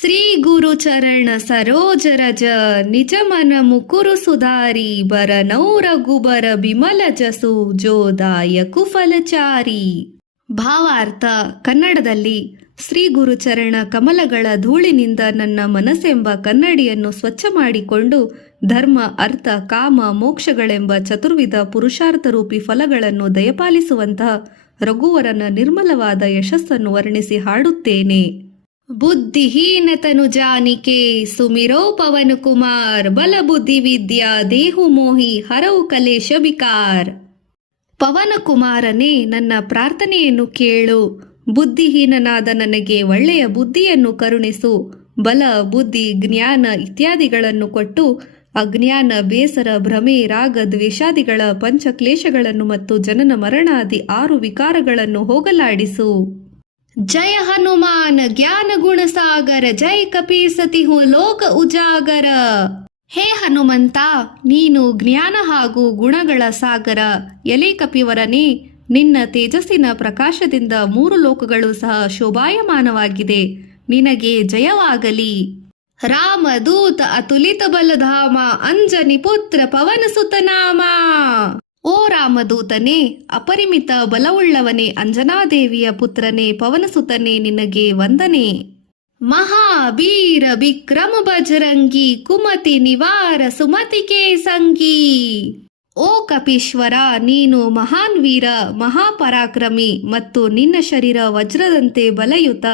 ಶ್ರೀ ಗುರು ಚರಣ ಸರೋಜ ರಜ ನಿಜ ಮನ ಮುಕುರು ಸುಧಾರಿ ಬರನೌ ರಘುಬರ ಬಿಮಲ ಜಸು ಜೋದಾಯ ಕುಫಲಚಾರಿ. ಭಾವಾರ್ಥ ಕನ್ನಡದಲ್ಲಿ ಶ್ರೀ ಗುರುಚರಣ ಕಮಲಗಳ ಧೂಳಿನಿಂದ ನನ್ನ ಮನಸ್ಸೆಂಬ ಕನ್ನಡಿಯನ್ನು ಸ್ವಚ್ಛ ಮಾಡಿಕೊಂಡು ಧರ್ಮ ಅರ್ಥ ಕಾಮ ಮೋಕ್ಷಗಳೆಂಬ ಚತುರ್ವಿಧ ಪುರುಷಾರ್ಥರೂಪಿ ಫಲಗಳನ್ನು ದಯಪಾಲಿಸುವಂತಹ ರಘುವರನ ನಿರ್ಮಲವಾದ ಯಶಸ್ಸನ್ನು ವರ್ಣಿಸಿ ಹಾಡುತ್ತೇನೆ. ಬುದ್ಧಿಹೀನತನು ಜಾನಿಕೆ ಸುಮಿರೋ ಪವನ ಕುಮಾರ್ ಬಲ ಬುದ್ಧಿ ವಿದ್ಯಾ ದೇಹು ಮೋಹಿ ಹರವು ಕಲೇಶ ಬಿಕಾರ್. ಪವನ ಕುಮಾರನೇ, ನನ್ನ ಪ್ರಾರ್ಥನೆಯನ್ನು ಕೇಳು. ಬುದ್ಧಿಹೀನನಾದ ನನಗೆ ಒಳ್ಳೆಯ ಬುದ್ಧಿಯನ್ನು ಕರುಣಿಸು. ಬಲ ಬುದ್ಧಿ ಜ್ಞಾನ ಇತ್ಯಾದಿಗಳನ್ನು ಕೊಟ್ಟು ಅಜ್ಞಾನ ಬೇಸರ ಭ್ರಮೆ ರಾಗ ದ್ವೇಷಾದಿಗಳ ಪಂಚಕ್ಲೇಶಗಳನ್ನು ಮತ್ತು ಜನನ ಮರಣಾದಿ 6 ವಿಕಾರಗಳನ್ನು ಹೋಗಲಾಡಿಸು. ಜಯ ಹನುಮಾನ ಜ್ಞಾನ ಗುಣ ಸಾಗರ ಜಯ ಕಪೀಸತಿ ಹು ಲೋಕ ಉಜಾಗರ. ಹೇ ಹನುಮಂತ, ನೀನು ಜ್ಞಾನ ಹಾಗೂ ಗುಣಗಳ ಸಾಗರ. ಎಲೆ ಕಪಿವರನೇ, ನಿನ್ನ ತೇಜಸ್ಸಿನ ಪ್ರಕಾಶದಿಂದ 3 ಲೋಕಗಳು ಸಹ ಶೋಭಾಯಮಾನವಾಗಿದೆ. ನಿನಗೆ ಜಯವಾಗಲಿ. ರಾಮದೂತ ಅತುಲಿತ ಬಲಧಾಮ ಅಂಜನಿ ಪುತ್ರ ಪವನ ಸುತನಾಮ. ಓ ರಾಮದೂತನೇ, ಅಪರಿಮಿತ ಬಲವುಳ್ಳವನೇ, ಅಂಜನಾದೇವಿಯ ಪುತ್ರನೇ, ಪವನಸುತನೇ, ನಿನಗೆ ವಂದನೆ. ಮಹಾವೀರ ವಿಕ್ರಮ ಬಜರಂಗಿ ಕುಮತಿ ನಿವಾರ ಸುಮತಿ ಕೇಸಂಗಿ. ಓ ಕಪೀಶ್ವರ, ನೀನು ಮಹಾನ್ ವೀರ ಮಹಾಪರಾಕ್ರಮಿ ಮತ್ತು ನಿನ್ನ ಶರೀರ ವಜ್ರದಂತೆ ಬಲಯುತ.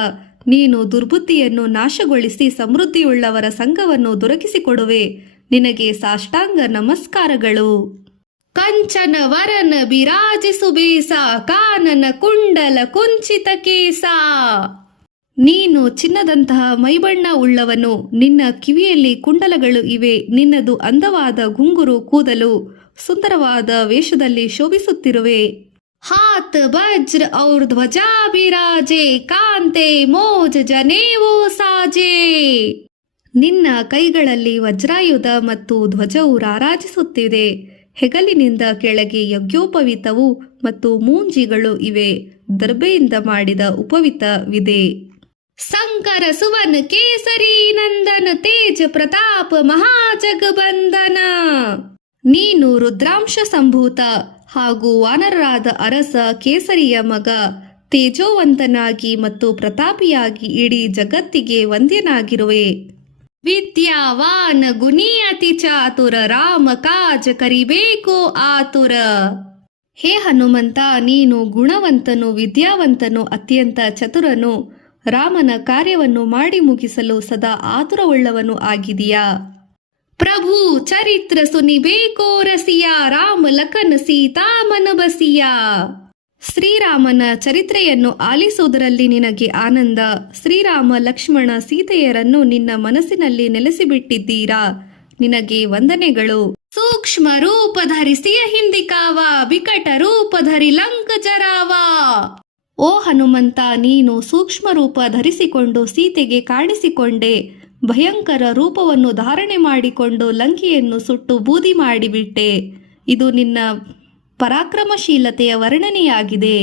ನೀನು ದುರ್ಬುದ್ಧಿಯನ್ನು ನಾಶಗೊಳಿಸಿ ಸಮೃದ್ಧಿಯುಳ್ಳವರ ಸಂಘವನ್ನು ದೊರಕಿಸಿಕೊಡುವೆ. ನಿನಗೆ ಸಾಷ್ಟಾಂಗ ನಮಸ್ಕಾರಗಳು. ಕಂಚನ ವರನ ಬಿರಾಜಿಸು ಬೇಸ ಕಾನನ ಕುಂಡಲ ಕುಂಚಿತ ಕೇಸ. ನೀನು ಚಿನ್ನದಂತಹ ಮೈಬಣ್ಣ ಉಳ್ಳವನು. ನಿನ್ನ ಕಿವಿಯಲ್ಲಿ ಕುಂಡಲಗಳು ಇವೆ. ನಿನ್ನದು ಅಂದವಾದ ಗುಂಗುರು ಕೂದಲು. ಸುಂದರವಾದ ವೇಷದಲ್ಲಿ ಶೋಭಿಸುತ್ತಿರುವೆ. ಹಾತ್ ವಜ್ರ ಔರ್ ಧ್ವಜಾ ಬಿರಾಜೆ ಕಾಂತೆ ಮೋಜ ಜನೇವೋ ಸಾಜೆ. ನಿನ್ನ ಕೈಗಳಲ್ಲಿ ವಜ್ರಾಯುಧ ಮತ್ತು ಧ್ವಜವು ರಾರಾಜಿಸುತ್ತಿದೆ. ಹೆಗಲಿನಿಂದ ಕೆಳಗೆ ಯಜ್ಞೋಪವಿತವು ಮತ್ತು ಮೂಂಜಿಗಳು ಇವೆ. ದರ್ಬೆಯಿಂದ ಮಾಡಿದ ಉಪವಿತವಿದೆ. ಸಂಕರ ಸುವನ ಕೇಸರಿ ನಂದನ ತೇಜ ಪ್ರತಾಪ ಮಹಾಜಗಬಂಧನ. ನೀನು ರುದ್ರಾಂಶ ಸಂಭೂತ ಹಾಗೂ ವಾನರರಾದ ಅರಸ ಕೇಸರಿಯ ಮಗ. ತೇಜೋವಂತನಾಗಿ ಮತ್ತು ಪ್ರತಾಪಿಯಾಗಿ ಇಡೀ ಜಗತ್ತಿಗೆ ವಂದ್ಯನಾಗಿರುವೆ. ವಿದ್ಯಾವಾನ ಗುಣಿ ಅತಿ ಚಾತುರ ರಾಮ ಕಾಜ ಕರಿಬೇಕು ಆತುರ. ಹೇ ಹನುಮಂತ, ನೀನು ಗುಣವಂತನು ವಿದ್ಯಾವಂತನು ಅತ್ಯಂತ ಚತುರನು. ರಾಮನ ಕಾರ್ಯವನ್ನು ಮಾಡಿ ಮುಗಿಸಲು ಸದಾ ಆತುರವುಳ್ಳವನು ಆಗಿದೆಯಾ. ಪ್ರಭು ಚರಿತ್ರ ಸುನಿಬೇಕೋ ರಸಿಯ ರಾಮ ಲಖನ ಸೀತಾಮನ ಬಸಿಯ. ಶ್ರೀರಾಮನ ಚರಿತ್ರೆಯನ್ನು ಆಲಿಸುವುದರಲ್ಲಿ ನಿನಗೆ ಆನಂದ. ಶ್ರೀರಾಮ ಲಕ್ಷ್ಮಣ ಸೀತೆಯರನ್ನು ನಿನ್ನ ಮನಸ್ಸಿನಲ್ಲಿ ನೆಲೆಸಿಬಿಟ್ಟಿದ್ದೀರಾ. ನಿನಗೆ ವಂದನೆಗಳು. ಸೂಕ್ಷ್ಮ ರೂಪ ಧರಿಸಿಯ ಹಿಂದಿಕಾವ ಬಿಕಟ ರೂಪ ಧರಿ ಲಂಕ ಜರಾವ. ಓ ಹನುಮಂತ, ನೀನು ಸೂಕ್ಷ್ಮ ರೂಪ ಧರಿಸಿಕೊಂಡು ಸೀತೆಗೆ ಕಾಣಿಸಿಕೊಂಡೆ. ಭಯಂಕರ ರೂಪವನ್ನು ಧಾರಣೆ ಮಾಡಿಕೊಂಡು ಲಂಕೆಯನ್ನು ಸುಟ್ಟು ಬೂದಿ ಮಾಡಿಬಿಟ್ಟೆ. ಇದು ನಿನ್ನ ಪರಾಕ್ರಮಶೀಲತೆಯ ವರ್ಣನೆಯಾಗಿದೆ.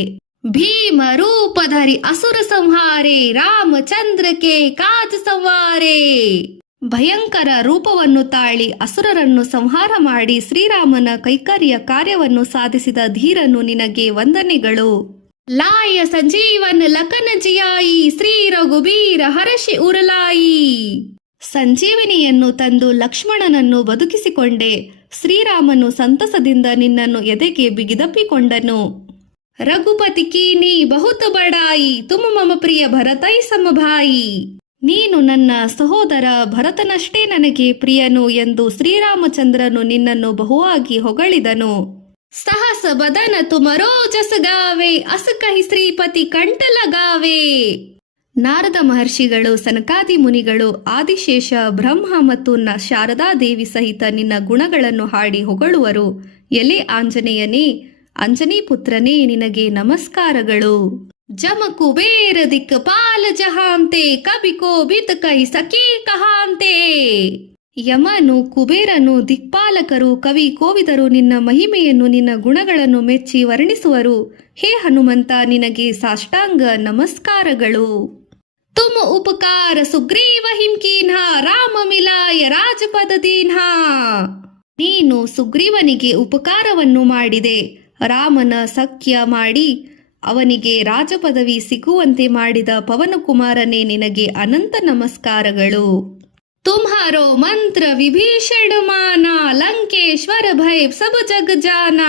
ಭೀಮ ರೂಪಧರಿ ಅಸುರ ಸಂಹಾರೆ ರಾಮಚಂದ್ರಕ್ಕೆ ಕಾಜ ಸಂವಾರೆ. ಭಯಂಕರ ರೂಪವನ್ನು ತಾಳಿ ಅಸುರರನ್ನು ಸಂಹಾರ ಮಾಡಿ ಶ್ರೀರಾಮನ ಕೈಕರ್ಯ ಕಾರ್ಯವನ್ನು ಸಾಧಿಸಿದ ಧೀರನು, ನಿನಗೆ ವಂದನೆಗಳು. ಲಾಯ ಸಂಜೀವನ ಲಖನ ಜಿಯಾಯಿ ಶ್ರೀ ರಘುಬೀರ ಹರಷಿ ಉರಲಾಯಿ. ಸಂಜೀವಿನಿಯನ್ನು ತಂದು ಲಕ್ಷ್ಮಣನನ್ನು ಬದುಕಿಸಿಕೊಂಡೆ. ಶ್ರೀರಾಮನು ಸಂತಸದಿಂದ ನಿನ್ನನ್ನು ಎದೆಗೆ ಬಿಗಿದಪ್ಪಿಕೊಂಡನು. ರಘುಪತಿ ಕೀನಿ ಬಹುತ ಬಡಾಯಿ ತುಮ ಮಮ ಪ್ರಿಯ ಭರತೈ ಸಮಭಾಯಿ. ನೀನು ನನ್ನ ಸಹೋದರ ಭರತನಷ್ಟೇ ನನಗೆ ಪ್ರಿಯನು ಎಂದು ಶ್ರೀರಾಮಚಂದ್ರನು ನಿನ್ನನ್ನು ಬಹುವಾಗಿ ಹೊಗಳಿದನು. ಸಹಸ ಬದನ ತುಮರೋ ಜಸಗಾವೆ ಅಸಕಹಿ ಶ್ರೀಪತಿ ಕಂಠಲಗಾವೆ. ನಾರದ ಮಹರ್ಷಿಗಳು, ಸನಕಾದಿ ಮುನಿಗಳು, ಆದಿಶೇಷ ಬ್ರಹ್ಮ ಮತ್ತು ಶಾರದಾದೇವಿ ಸಹಿತ ನಿನ್ನ ಗುಣಗಳನ್ನು ಹಾಡಿ ಹೊಗಳುವರು. ಎಲೆ ಆಂಜನೇಯನೇ, ಅಂಜನಿ ಪುತ್ರನೇ, ನಿನಗೆ ನಮಸ್ಕಾರಗಳು. ಜಮ ಕುಬೇರ ದಿಕ್ ಪಾಲ ಜಹಾಂತೆ ಕಬಿಕೋ ಬಿತ್ ಕೈ ಸಖಿ ಕಹಾಂತೆ. ಯಮನು ಕುಬೇರನು ದಿಕ್ಪಾಲಕರು ಕವಿ ಕೋವಿದರು ನಿನ್ನ ಮಹಿಮೆಯನ್ನು ನಿನ್ನ ಗುಣಗಳನ್ನು ಮೆಚ್ಚಿ ವರ್ಣಿಸುವರು. ಹೇ ಹನುಮಂತ, ನಿನಗೆ ಸಾಷ್ಟಾಂಗ ನಮಸ್ಕಾರಗಳು. ತುಮ ಉಪಕಾರ ಸುಗ್ರೀವ ಹಿಮ್ಕೀನ್ಹ ರಾಮ ಮಿಲಾಯ ರಾಜಪದ ದೀನ್ಹ. ನೀನು ಸುಗ್ರೀವನಿಗೆ ಉಪಕಾರವನ್ನು ಮಾಡಿದೆ, ರಾಮನ ಸಖ್ಯ ಮಾಡಿ ಅವನಿಗೆ ರಾಜಪದವಿ ಸಿಗುವಂತೆ ಮಾಡಿದ ಪವನಕುಮಾರನೇ ನಿನಗೆ ಅನಂತ ನಮಸ್ಕಾರಗಳು. ತುಮ್ಹಾರೋ ಮಂತ್ರ ವಿಭೀಷಣ ಮಾನ ಲಂಕೇಶ್ವರ ಭಯ ಸಬ ಜಗ ಜಾನ.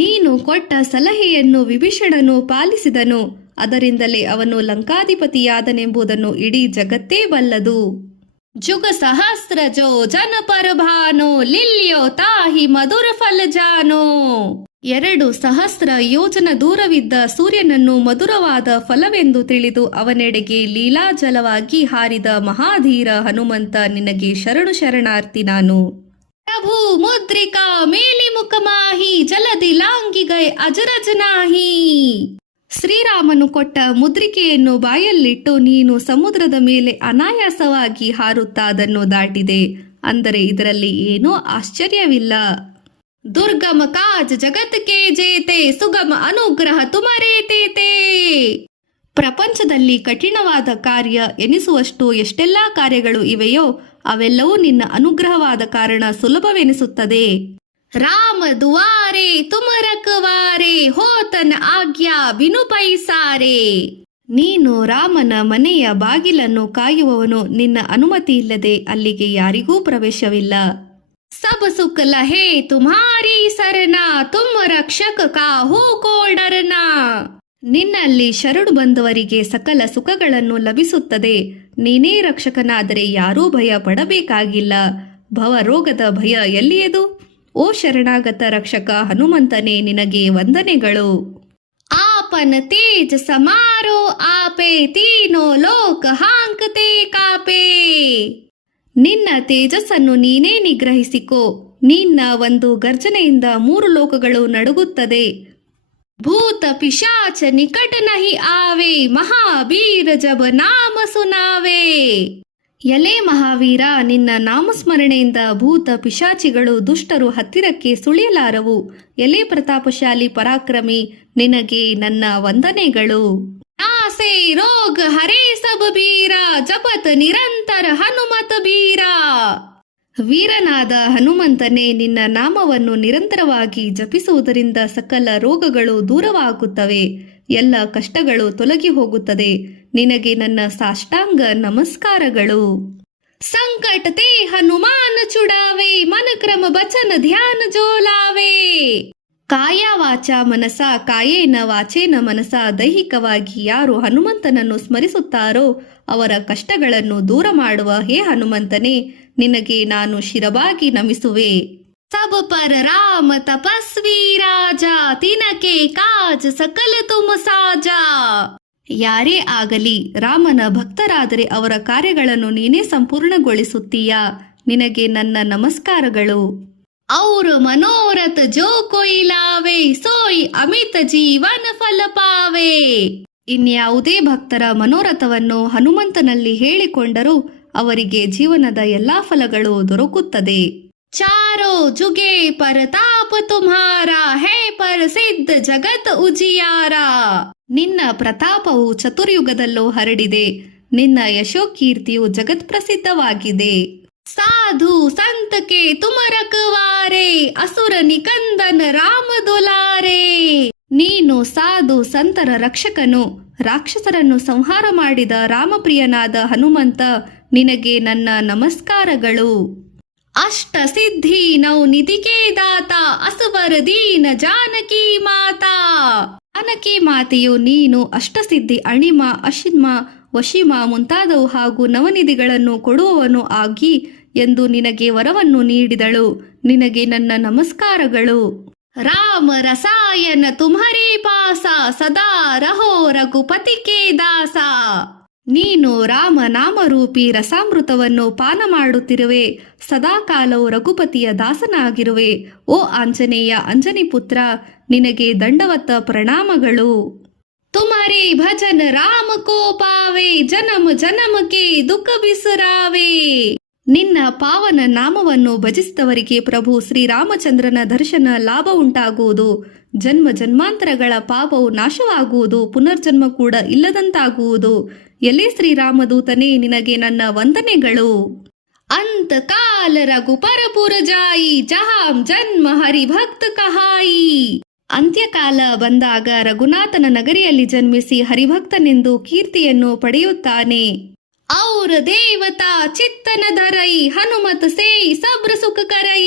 ನೀನು ಕೊಟ್ಟ ಸಲಹೆಯನ್ನು ವಿಭೀಷಣನು ಪಾಲಿಸಿದನು, ಅದರಿಂದಲೇ ಅವನು ಲಂಕಾಧಿಪತಿಯಾದನೆಂಬುದನ್ನು ಇಡೀ ಜಗತ್ತೇ ಬಲ್ಲದು. ಜುಗ ಸಹಸ್ರಜೋ ಜನ ಪರಭಾನೋ ಲಿಲ್ಯೋ ತಾಹಿ ಮಧುರ ಫಲ ಜಾನೋ. 2,000 ಯೋಜನ ದೂರವಿದ್ದ ಸೂರ್ಯನನ್ನು ಮಧುರವಾದ ಫಲವೆಂದು ತಿಳಿದು ಅವನೆಡೆಗೆ ಲೀಲಾಜಲವಾಗಿ ಹಾರಿದ ಮಹಾಧೀರ ಹನುಮಂತ, ನಿನಗೆ ಶರಣು ಶರಣಾರ್ಥಿ ನಾನು. ಪ್ರಭು ಮುದ್ರಿಕಾ ಮೇಲಿ ಮುಖಮಾಹಿ ಜಲದಿ ಲಾಂಗಿ ಗೈ ಅಜರಜನಾಹಿ. ಶ್ರೀರಾಮನು ಕೊಟ್ಟ ಮುದ್ರಿಕೆಯನ್ನು ಬಾಯಲ್ಲಿಟ್ಟು ನೀನು ಸಮುದ್ರದ ಮೇಲೆ ಅನಾಯಾಸವಾಗಿ ಹಾರುತ್ತಾ ಅದನ್ನು ದಾಟಿದೆ. ಅಂದರೆ ಇದರಲ್ಲಿ ಏನೂ ಆಶ್ಚರ್ಯವಿಲ್ಲ. ದುರ್ಗಮ ಕಾಜ ಜಗತ್ ಕೆ ಜೇತೆ ಸುಗಮ ಅನುಗ್ರಹ ತುಮರೇ ತೇತೆ. ಪ್ರಪಂಚದಲ್ಲಿ ಕಠಿಣವಾದ ಕಾರ್ಯ ಎನಿಸುವಷ್ಟು ಎಷ್ಟೆಲ್ಲಾ ಕಾರ್ಯಗಳು ಇವೆಯೋ ಅವೆಲ್ಲವೂ ನಿನ್ನ ಅನುಗ್ರಹವಾದ ಕಾರಣ ಸುಲಭವೆನಿಸುತ್ತದೆ. ರಾಮ ದುವಾರೆ ತುಮ ರಖವಾರೆ ಹೋತನ ಆಜ್ಞಾ ಬಿನು ಪೈಸಾರೆ. ನೀನು ರಾಮನ ಮನೆಯ ಬಾಗಿಲನ್ನು ಕಾಯುವವನು, ನಿನ್ನ ಅನುಮತಿ ಇಲ್ಲದೆ ಅಲ್ಲಿಗೆ ಯಾರಿಗೂ ಪ್ರವೇಶವಿಲ್ಲ. ಸಬ ಸುಖ ಲಹೇ ತುಮ್ಹಾರಿ ಸರನಾ ತುಮ್ ರಕ್ಷಕ ಕಾಹೂ ಕೋ ಡರನಾ. ನಿನ್ನಲ್ಲಿ ಶರಣು ಬಂದವರಿಗೆ ಸಕಲ ಸುಖಗಳನ್ನು ಲಭಿಸುತ್ತದೆ. ನೀನೇ ರಕ್ಷಕನಾದರೆ ಯಾರೂ ಭಯ ಪಡಬೇಕಾಗಿಲ್ಲ. ಭವರೋಗದ ಭಯ ಎಲ್ಲಿಯದು? ಓ ಶರಣಾಗತ ರಕ್ಷಕ ಹನುಮಂತನೇ, ನಿನಗೆ ವಂದನೆಗಳು. ಆಪನ ತೇಜ ಸಮಾರೋ ಆಪೆ ತೀನೋ ಲೋಕ ಹಾಂಕತೆ ಕಾಪೆ. ನಿನ್ನ ತೇಜಸ್ಸನ್ನು ನೀನೇ ನಿಗ್ರಹಿಸಿಕೋ. ನಿನ್ನ ಒಂದು ಗರ್ಜನೆಯಿಂದ 3 ಲೋಕಗಳು ನಡುಗುತ್ತದೆ. ಭೂತ ಪಿಶಾಚ ನಿಕಟ ನಹಿ ಆವೆ ಮಹಾವೀರ ಜಬ ನಾಮ ಸುನಾವೆ. ಎಲೆ ಮಹಾವೀರ, ನಿನ್ನ ನಾಮಸ್ಮರಣೆಯಿಂದ ಭೂತ ಪಿಶಾಚಿಗಳು ದುಷ್ಟರು ಹತ್ತಿರಕ್ಕೆ ಸುಳಿಯಲಾರವು. ಎಲೆ ಪ್ರತಾಪಶಾಲಿ ಪರಾಕ್ರಮಿ, ನಿನಗೆ ನನ್ನ ವಂದನೆಗಳು. ಆಸೆ ರೋಗ ಹರೇ ಸಬ ಬೀರ ಜಪತ್ ನಿರಂತರ ಹನುಮತ ಬೀರ. ವೀರನಾದ ಹನುಮಂತನೇ, ನಿನ್ನ ನಾಮವನ್ನು ನಿರಂತರವಾಗಿ ಜಪಿಸುವುದರಿಂದ ಸಕಲ ರೋಗಗಳು ದೂರವಾಗುತ್ತವೆ, ಎಲ್ಲ ಕಷ್ಟಗಳು ತೊಲಗಿ ಹೋಗುತ್ತದೆ. ನಿನಗೆ ನನ್ನ ಸಾಷ್ಟಾಂಗ ನಮಸ್ಕಾರಗಳು. ಸಂಕಟ ತೇ ಹನುಮಾನ ಚುಡಾವೆ ಮನ ಕ್ರಮ ಬಚನ ಧ್ಯಾನ ಜೋಲಾವೆ. ಕಾಯ ವಾಚ ಮನಸ ಕಾಯೇನ ವಾಚೇನ ಮನಸ. ದೈಹಿಕವಾಗಿ ಯಾರು ಹನುಮಂತನನ್ನು ಸ್ಮರಿಸುತ್ತಾರೋ ಅವರ ಕಷ್ಟಗಳನ್ನು ದೂರ ಮಾಡುವ ಹೇ ಹನುಮಂತನೇ, ನಿನಗೆ ನಾನು ಶಿರವಾಗಿ ನಮಿಸುವೆ. ಸಬ ಪರ ರಾಮ ತಪಸ್ವಿ ರಾಜ ತಿನಕೆ ಕಾಜ ಸಕಲ ತುಮ ಸಾಜ. ಯಾರೇ ಆಗಲಿ ರಾಮನ ಭಕ್ತರಾದರೆ ಅವರ ಕಾರ್ಯಗಳನ್ನು ನೀನೇ ಸಂಪೂರ್ಣಗೊಳಿಸುತ್ತೀಯಾ. ನಿನಗೆ ನನ್ನ ನಮಸ್ಕಾರಗಳು. ಔರ ಮನೋರಥ ಜೋ ಕೊಯ್ಲಾವೆ ಸೋಯಿ ಅಮಿತ ಜೀವನ ಫಲ ಪಾವೆ. ಇನ್ಯಾವುದೇ ಭಕ್ತರ ಮನೋರಥವನ್ನು ಹನುಮಂತನಲ್ಲಿ ಹೇಳಿಕೊಂಡರೂ ಅವರಿಗೆ ಜೀವನದ ಎಲ್ಲಾ ಫಲಗಳು ದೊರಕುತ್ತದೆ. ಚಾರೋ ಜುಗೆ ಪರತಾಪ ತುಮ್ಹಾರ ಹೇ ಪ್ರಸಿದ್ಧ ಜಗತ್ ಉಜಿಯಾರ. ನಿನ್ನ ಪ್ರತಾಪವು ಚತುರ್ಯುಗದಲ್ಲೂ ಹರಡಿದೆ, ನಿನ್ನ ಯಶೋಕೀರ್ತಿಯು ಜಗತ್ ಪ್ರಸಿದ್ಧವಾಗಿದೆ. ಸಾಧು ಸಂತಕೆ ತುಮ ರಖವಾರೆ ಅಸುರ ನಿಕಂದನ ರಾಮ ದುಲಾರೆ. ನೀನು ಸಾಧು ಸಂತರ ರಕ್ಷಕನು, ರಾಕ್ಷಸರನ್ನು ಸಂಹಾರ ಮಾಡಿದ ರಾಮಪ್ರಿಯನಾದ ಹನುಮಂತ, ನಿನಗೆ ನನ್ನ ನಮಸ್ಕಾರಗಳು. ಅಷ್ಟ ಸಿದ್ಧಿ ನೌ ನಿಧಿಕೆ ದಾತ ಅಸುವರ ದೀನ ಜಾನಕಿ ಮಾತಾ. ಜಾನಕಿ ಮಾತೆಯು ನೀನು ಅಷ್ಟಸಿದ್ಧಿ ಅಣಿಮ ಅಶಿಮ ವಶಿಮ ಮುಂತಾದವು ಹಾಗೂ ನವನಿಧಿಗಳನ್ನು ಕೊಡುವವನು ಆಗಿ ಎಂದು ನಿನಗೆ ವರವನ್ನು ನೀಡಿದಳು. ನಿನಗೆ ನನ್ನ ನಮಸ್ಕಾರಗಳು. ರಾಮ ರಸಾಯನ ತುಮ್ಹರಿ ಪಾಸ ಸದಾ ರಹೋ ರಘುಪತಿ ಕೆ ದಾಸ. ನೀನು ರಾಮ ನಾಮರೂಪಿ ರಸಾಮೃತವನ್ನು ಪಾನ ಮಾಡುತ್ತಿರುವೆ, ಸದಾಕಾಲವು ರಘುಪತಿಯ ದಾಸನಾಗಿರುವೆ. ಓ ಆಂಜನೇಯ, ಅಂಜನಿ ಪುತ್ರ, ನಿನಗೆ ದಂಡವತ್ತ ಪ್ರಣಾಮಗಳು. ತುಮರಿ ಭಜನ ರಾಮ ಕೋ ಪಾವೆ ಜನ್ಮ ಜನ್ಮಕ್ಕೆ ದುಃಖ ಬಿಸರಾವೆ. ನಿನ್ನ ಪಾವನ ನಾಮವನ್ನು ಭಜಿಸಿದವರಿಗೆ ಪ್ರಭು ಶ್ರೀರಾಮಚಂದ್ರನ ದರ್ಶನ ಲಾಭ ಉಂಟಾಗುವುದು. ಜನ್ಮ ಜನ್ಮಾಂತರಗಳ ಪಾಪವು ನಾಶವಾಗುವುದು, ಪುನರ್ಜನ್ಮ ಕೂಡ ಇಲ್ಲದಂತಾಗುವುದು. ಎಲೆ ಶ್ರೀರಾಮದೂತನೇ ನಿನಗೆ ನನ್ನ ವಂದನೆಗಳು. ಅಂತಕಾಲ ರಘುಪರಪುರ ಜಾಯಿ ಜಹಾಂ ಜನ್ಮ ಹರಿಭಕ್ತ ಕಹಾಯಿ. ಅಂತ್ಯಕಾಲ ಬಂದಾಗ ರಘುನಾಥನ ನಗರಿಯಲ್ಲಿ ಜನ್ಮಿಸಿ ಹರಿಭಕ್ತನೆಂದು ಕೀರ್ತಿಯನ್ನು ಪಡೆಯುತ್ತಾನೆ. ಔರ ದೇವತಾ ಚಿತ್ತನ ಧರೈ ಹನುಮತ ಸೇಯಿ ಸಬ್ರ ಸುಖ ಕರೈ.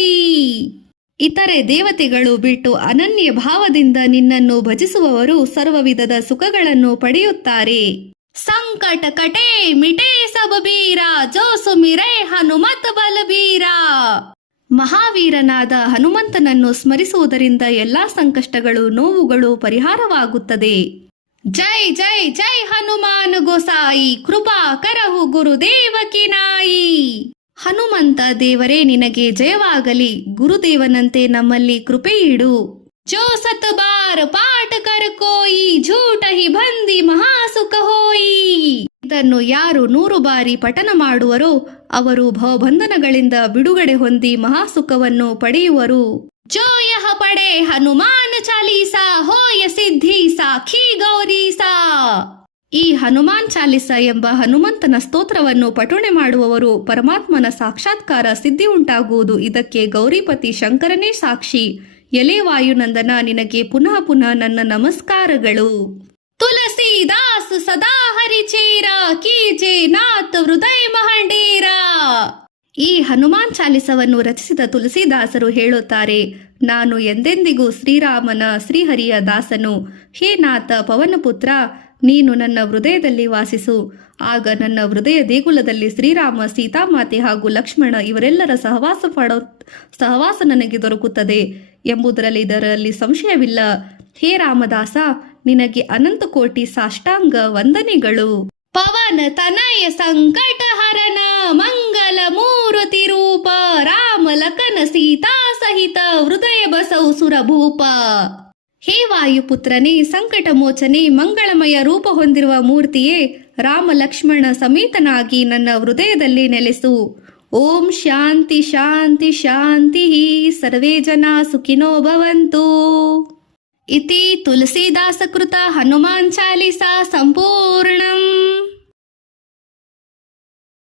ಇತರೆ ದೇವತೆಗಳು ಬಿಟ್ಟು ಅನನ್ಯ ಭಾವದಿಂದ ನಿನ್ನನ್ನು ಭಜಿಸುವವರು ಸರ್ವ ವಿಧದ ಸುಖಗಳನ್ನು ಪಡೆಯುತ್ತಾರೆ. ಸಂಕಟ ಕಟೇ ಮಿಟೇ ಸಬ ಬೀರ ಜೋ ಸುಮಿರೇ ಹನುಮತ ಬಲಬೀರ. ಮಹಾವೀರನಾದ ಹನುಮಂತನನ್ನು ಸ್ಮರಿಸುವುದರಿಂದ ಎಲ್ಲಾ ಸಂಕಷ್ಟಗಳು ನೋವುಗಳು ಪರಿಹಾರವಾಗುತ್ತದೆ. ಜೈ ಜೈ ಜೈ ಹನುಮಾನ ಗೋಸಾಯಿ ಕೃಪಾ ಕರಹು ಗುರುದೇವ ಕಿ ನಾಯಿ. ಹನುಮಂತ ದೇವರೇ ನಿನಗೆ ಜಯವಾಗಲಿ, ಗುರುದೇವನಂತೆ ನಮ್ಮಲ್ಲಿ ಕೃಪೆ ಇಡು. ಜೋ ಸತ್ ಬಾರ ಪಾಠ ಕರ ಕೋಯಿ ಝೂಠ ಹಿ ಬಂದಿ ಮಹಾಸುಖ ಹೋಯಿ. ಇದನ್ನು ಯಾರು 100 ಬಾರಿ ಪಠನ ಮಾಡುವರೋ ಅವರು ಭವಬಂಧನಗಳಿಂದ ಬಿಡುಗಡೆ ಹೊಂದಿ ಮಹಾಸುಖವನ್ನು ಪಡೆಯುವರು. ಜೋ ಯಹ ಪಡೆ ಹನುಮಾನ ಚಾಲೀಸಾ ಹೋಯ ಸಿದ್ಧಿ ಸಾಖಿ ಗೌರೀಸಾ. ಈ ಹನುಮಾನ್ ಚಾಲಿಸ ಎಂಬ ಹನುಮಂತನ ಸ್ತೋತ್ರವನ್ನು ಪಠಣೆ ಮಾಡುವವರು ಪರಮಾತ್ಮನ ಸಾಕ್ಷಾತ್ಕಾರ ಸಿದ್ಧಿ ಉಂಟಾಗುವುದು. ಇದಕ್ಕೆ ಗೌರಿಪತಿ ಶಂಕರನೇ ಸಾಕ್ಷಿ. ಎಲೆ ವಾಯುನಂದನ ನಿನಗೆ ಪುನಃ ಪುನಃ ನನ್ನ ನಮಸ್ಕಾರಗಳು. ತುಳಸಿದಾಸ್ ಸದಾ ಹರಿಚೇರ ಕೀಜೆ ನಾಥ ಹೃದಯ ಮಹಂಡೇರ. ಈ ಹನುಮಾನ್ ಚಾಲಿಸವನ್ನು ರಚಿಸಿದ ತುಳಸಿದಾಸರು ಹೇಳುತ್ತಾರೆ, ನಾನು ಎಂದೆಂದಿಗೂ ಶ್ರೀರಾಮನ ಶ್ರೀಹರಿಯ ದಾಸನು. ಹೇ ನಾಥ ಪವನಪುತ್ರ, ನೀನು ನನ್ನ ಹೃದಯದಲ್ಲಿ ವಾಸಿಸು. ಆಗ ನನ್ನ ಹೃದಯ ದೇಗುಲದಲ್ಲಿ ಶ್ರೀರಾಮ, ಸೀತಾಮಾತೆ ಹಾಗೂ ಲಕ್ಷ್ಮಣ ಇವರೆಲ್ಲರ ಸಹವಾಸ ನನಗೆ ದೊರಕುತ್ತದೆ ಎಂಬುದರಲ್ಲಿ ಇದರಲ್ಲಿ ಸಂಶಯವಿಲ್ಲ. ಹೇ ರಾಮದಾಸ, ನಿನಗೆ ಅನಂತ ಕೋಟಿ ಸಾಷ್ಟಾಂಗ ವಂದನೆಗಳು. ಪವನ ತನಯ ಸಂಕಟ ಹರನ ಮಂಗಲ ಮೂರ್ತಿ ರೂಪ ರಾಮ ಲಖನ ಸೀತಾ ಸಹಿತ ಹೃದಯ ಬಸೌ ಸುರಭೂಪ. ಹೇ ವಾಯುಪುತ್ರನೇ, ಸಂಕಟ ಮೋಚನೆ ಮಂಗಳಮಯ ರೂಪ ಹೊಂದಿರುವ ಮೂರ್ತಿಯೇ, ರಾಮ ಲಕ್ಷ್ಮಣ ಸಮೇತನಾಗಿ ನನ್ನ ಹೃದಯದಲ್ಲಿ ನೆಲೆಸು. ಓಂ ಶಾಂತಿ ಶಾಂತಿ ಶಾಂತಿ. ಸರ್ವೇ ಜನ ಸುಖಿನೋ ಭವಂತು. ಇತಿ ತುಳಸಿದಾಸಕೃತ ಹನುಮಾನ್ ಚಾಲಿಸಾ ಸಂಪೂರ್ಣಂ.